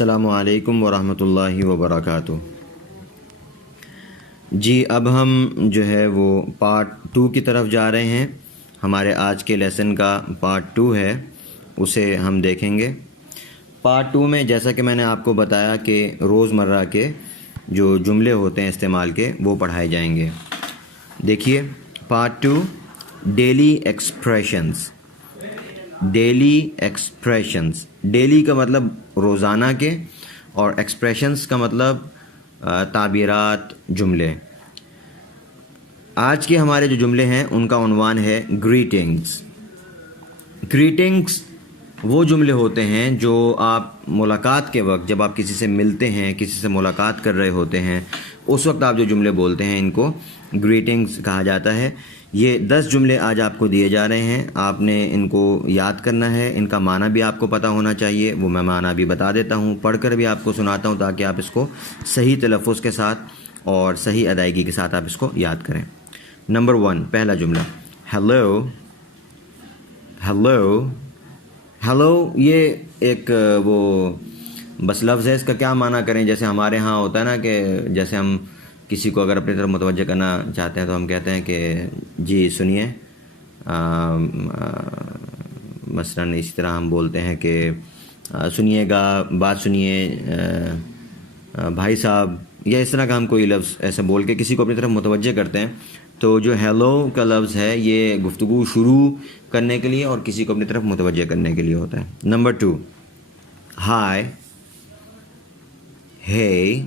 السلام علیکم ورحمۃ اللہ وبرکاتہ۔ جی اب ہم جو ہے وہ پارٹ 2 کی طرف جا رہے ہیں۔ ہمارے آج کے لیسن کا پارٹ 2 ہے، اسے ہم دیکھیں گے۔ پارٹ 2 میں جیسا کہ میں نے آپ کو بتایا کہ روزمرہ کے جو جملے ہوتے ہیں استعمال کے وہ پڑھائے جائیں گے۔ دیکھیے part 2، daily expressions. Daily expressions, daily کا مطلب روزانہ کے، اور ایکسپریشنز کا مطلب تعبیرات، جملے۔ آج کے ہمارے جو جملے ہیں ان کا عنوان ہے گریٹنگز۔ گریٹنگز وہ جملے ہوتے ہیں جو آپ ملاقات کے وقت، جب آپ کسی سے ملتے ہیں، کسی سے ملاقات کر رہے ہوتے ہیں، اس وقت آپ جو جملے بولتے ہیں ان کو گریٹنگز کہا جاتا ہے۔ یہ 10 جملے آج آپ کو دیے جا رہے ہیں، آپ نے ان کو یاد کرنا ہے۔ ان کا معنی بھی آپ کو پتہ ہونا چاہیے، وہ میں معنی بھی بتا دیتا ہوں، پڑھ کر بھی آپ کو سناتا ہوں تاکہ آپ اس کو صحیح تلفظ کے ساتھ اور صحیح ادائیگی کے ساتھ آپ اس کو یاد کریں۔ نمبر 1، پہلا جملہ، ہیلو۔ ہیلو، ہیلو یہ ایک وہ بس لفظ ہے، اس کا کیا معنی کریں؟ جیسے ہمارے ہاں ہوتا ہے نا کہ جیسے ہم کسی کو اگر اپنی طرف متوجہ کرنا چاہتے ہیں تو ہم کہتے ہیں کہ جی سنیے، مثلاً اسی طرح ہم بولتے ہیں کہ سنیے گا، بات سنیے بھائی صاحب، یا اس طرح کا ہم کوئی لفظ ایسے بول کے کسی کو اپنی طرف متوجہ کرتے ہیں۔ تو جو ہیلو کا لفظ ہے یہ گفتگو شروع کرنے کے لیے اور کسی کو اپنی طرف متوجہ کرنے کے لیے ہوتا ہے۔ نمبر 2، ہائی، ہے،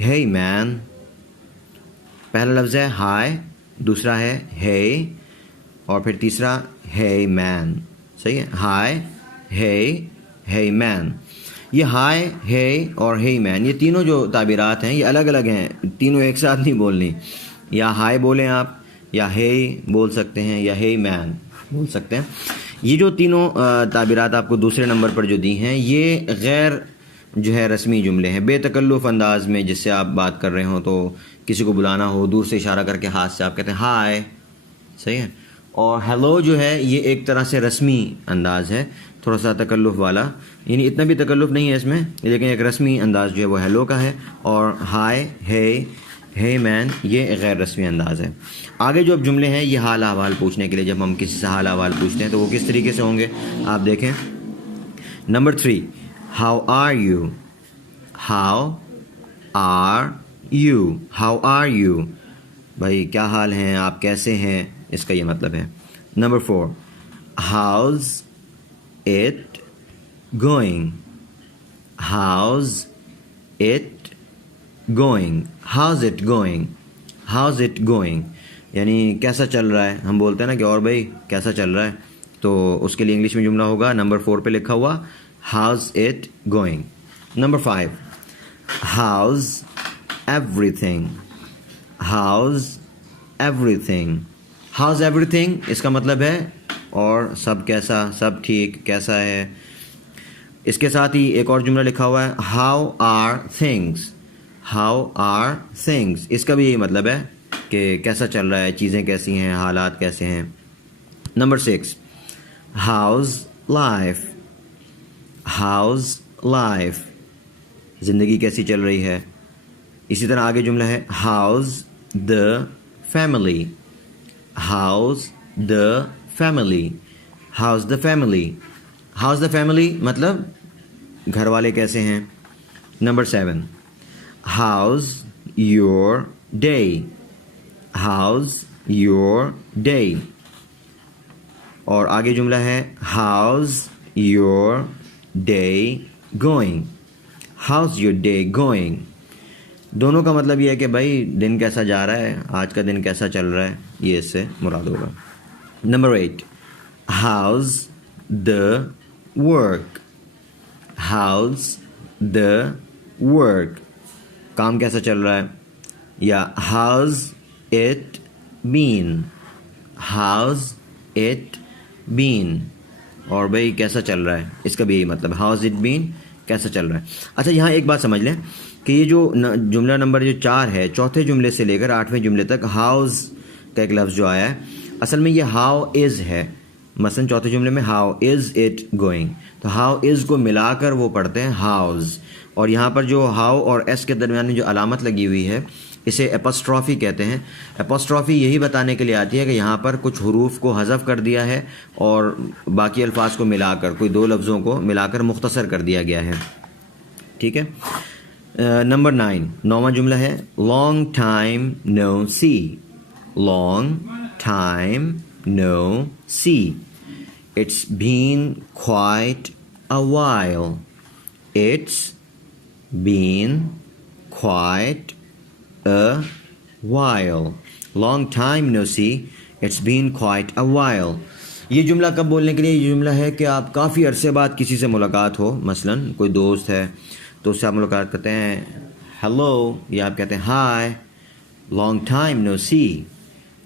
ہے مین۔ پہلا لفظ ہے ہائی، دوسرا ہے ہے، اور پھر تیسرا ہے مین۔ صحیح ہے، ہائی، ہے مین۔ یہ ہائی، ہے اور ہے مین، یہ تینوں جو تعبیرات ہیں یہ الگ الگ ہیں، تینوں ایک ساتھ نہیں بولنی۔ یا ہائی بولیں آپ، یا ہے بول سکتے ہیں، یا ہے مین بول سکتے ہیں۔ یہ جو تینوں تعبیرات آپ کو دوسرے نمبر پر جو دی ہیں یہ غیر جو ہے رسمی جملے ہیں، بے تکلف انداز میں، جس سے آپ بات کر رہے ہوں تو کسی کو بلانا ہو، دور سے اشارہ کر کے ہاتھ سے آپ کہتے ہیں ہائے، صحیح ہے۔ اور ہیلو جو ہے یہ ایک طرح سے رسمی انداز ہے، تھوڑا سا تکلف والا، یعنی اتنا بھی تکلف نہیں ہے اس میں، لیکن ایک رسمی انداز جو ہے وہ ہیلو کا ہے۔ اور ہائے، ہے مین، یہ غیر رسمی انداز ہے۔ آگے جو اب جملے ہیں یہ حال احوال پوچھنے کے لیے، جب ہم کسی سے حال احوال پوچھتے ہیں تو وہ کس طریقے سے ہوں گے آپ دیکھیں۔ Number 3، how are you. How are you, how are you, بھائی کیا حال ہیں، آپ کیسے ہیں، اس کا یہ مطلب ہے۔ Number 4، how's it going. How's it going, how's it going, how's it going, یعنی کیسا چل رہا ہے۔ ہم بولتے ہیں نا کہ اور بھائی کیسا چل رہا ہے، تو اس کے لیے انگلش میں جملہ ہوگا نمبر 4 پہ لکھا ہوا how's it going. Number 5، how's everything. How's everything, how's everything اس کا مطلب ہے اور سب کیسا، سب ٹھیک، کیسا ہے۔ اس کے ساتھ ہی ایک اور جملہ لکھا ہوا ہے how are things. How are things, اس کا بھی یہی مطلب ہے کہ کیسا چل رہا ہے، چیزیں کیسی ہیں، حالات کیسے ہیں۔ Number 6، how's life. How's life, زندگی کیسی چل رہی ہے۔ اسی طرح آگے جملہ ہے how's the family. How's the family, how's the family, how's the family مطلب گھر والے کیسے ہیں۔ Number 7، how's your day. How's your day, اور آگے جملہ ہے how's your day going. How's your day going, دونوں کا مطلب یہ ہے کہ بھائی دن کیسا جا رہا ہے، آج کا دن کیسا چل رہا ہے، یہ اس سے مراد ہوگا۔ Number 8، how's the work. How's the work, کام کیسا چل رہا ہے۔ یا how's it been. How's it been, اور بھائی کیسا چل رہا ہے، اس کا بھی یہی مطلب، ہاؤز اٹ بین، کیسا چل رہا ہے۔ اچھا یہاں ایک بات سمجھ لیں کہ یہ جو جملہ نمبر جو 4 ہے، چوتھے جملے سے لے کر 8ویں جملے تک ہاؤز کا ایک لفظ جو آیا ہے، اصل میں یہ ہاؤ از ہے، مثلا چوتھے جملے میں ہاؤ از اٹ گوئنگ، تو ہاؤ از کو ملا کر وہ پڑھتے ہیں ہاؤز، اور یہاں پر جو ہاؤ اور ایس کے درمیان میں جو علامت لگی ہوئی ہے اسے اپوسٹرافی کہتے ہیں۔ اپوسٹرافی یہی بتانے کے لیے آتی ہے کہ یہاں پر کچھ حروف کو حذف کر دیا ہے اور باقی الفاظ کو ملا کر، کوئی دو لفظوں کو ملا کر مختصر کر دیا گیا ہے، ٹھیک ہے۔ نمبر 9، 9واں جملہ ہے long time no see, long time no see, it's been quite a while، it's been quite a while، long time no see، it's been quite a while۔ یہ جملہ کب بولنے کے لیے؟ یہ جملہ ہے کہ آپ کافی عرصے بعد کسی سے ملاقات ہو، مثلا کوئی دوست ہے تو اس سے آپ ملاقات کرتے ہیں ہیلو، یا آپ کہتے ہیں ہائے، long time no see،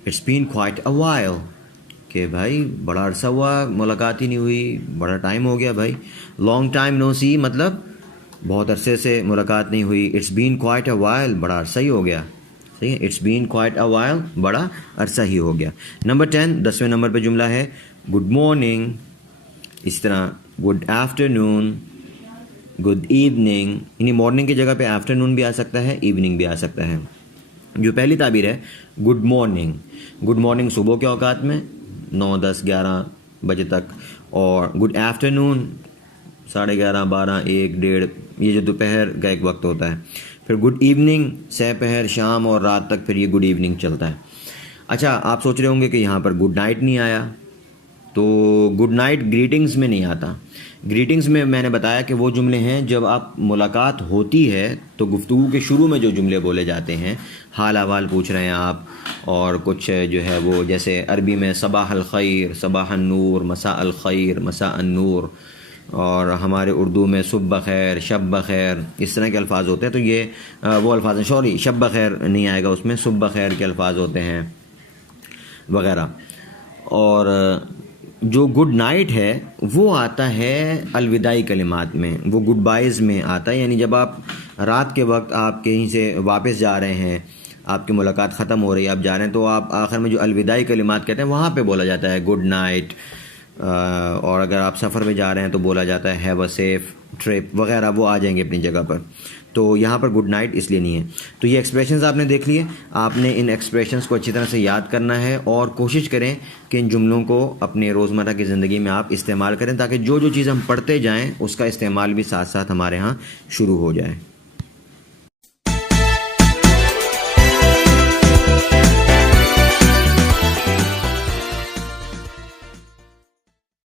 it's been quite a while، کہ بھائی بڑا عرصہ ہوا ملاقات ہی نہیں ہوئی، بڑا ٹائم ہو گیا بھائی۔ long time no see مطلب بہت عرصے سے ملاقات نہیں ہوئی، it's been quite a while, بڑا عرصہ ہی ہو گیا، صحیح ہے، it's been quite a while, بڑا عرصہ ہی ہو گیا۔ نمبر 10، 10ویں نمبر پہ جملہ ہے گڈ مارننگ، اس طرح گڈ آفٹرنون، گڈ ایوننگ، یعنی مارننگ کی جگہ پہ آفٹرنون بھی آ سکتا ہے، ایوننگ بھی آ سکتا ہے۔ جو پہلی تعبیر ہے گڈ مارننگ، گڈ مارننگ صبح کے اوقات میں 9، 10، 11 بجے تک، اور گڈ آفٹرنون 11:30، 12، 1، 1:30، یہ جو دوپہر کا ایک وقت ہوتا ہے۔ پھر گڈ ایوننگ سہ پہر، شام اور رات تک پھر یہ گڈ ایوننگ چلتا ہے۔ اچھا، آپ سوچ رہے ہوں گے کہ یہاں پر گڈ نائٹ نہیں آیا، تو گڈ نائٹ گریٹنگز میں نہیں آتا۔ گریٹنگز میں میں نے بتایا کہ وہ جملے ہیں جب آپ ملاقات ہوتی ہے تو گفتگو کے شروع میں جو جملے بولے جاتے ہیں، حال احوال پوچھ رہے ہیں آپ، اور کچھ جو ہے وہ جیسے عربی میں صباح الخیر، صباح النور، مساء الخیر، مساء النور، اور ہمارے اردو میں صبح بخیر، شب بخیر، اس طرح کے الفاظ ہوتے ہیں، تو یہ وہ الفاظ ہیں، سوری شب بخیر نہیں آئے گا اس میں، صبح بخیر کے الفاظ ہوتے ہیں وغیرہ۔ اور جو گڈ نائٹ ہے وہ آتا ہے الوداعی کلمات میں، وہ گڈ بائز میں آتا ہے، یعنی جب آپ رات کے وقت آپ کہیں سے واپس جا رہے ہیں، آپ کی ملاقات ختم ہو رہی ہے، آپ جا رہے ہیں، تو آپ آخر میں جو الوداعی کلمات کہتے ہیں وہاں پہ بولا جاتا ہے گڈ نائٹ، اور اگر آپ سفر میں جا رہے ہیں تو بولا جاتا ہے ہیو اے سیف ٹرپ وغیرہ، وہ آ جائیں گے اپنی جگہ پر۔ تو یہاں پر گڈ نائٹ اس لیے نہیں ہے۔ تو یہ ایکسپریشنز آپ نے دیکھ لیے، آپ نے ان ایکسپریشنز کو اچھی طرح سے یاد کرنا ہے، اور کوشش کریں کہ ان جملوں کو اپنے روزمرہ کی زندگی میں آپ استعمال کریں، تاکہ جو جو چیز ہم پڑھتے جائیں اس کا استعمال بھی ساتھ ساتھ ہمارے ہاں شروع ہو جائے۔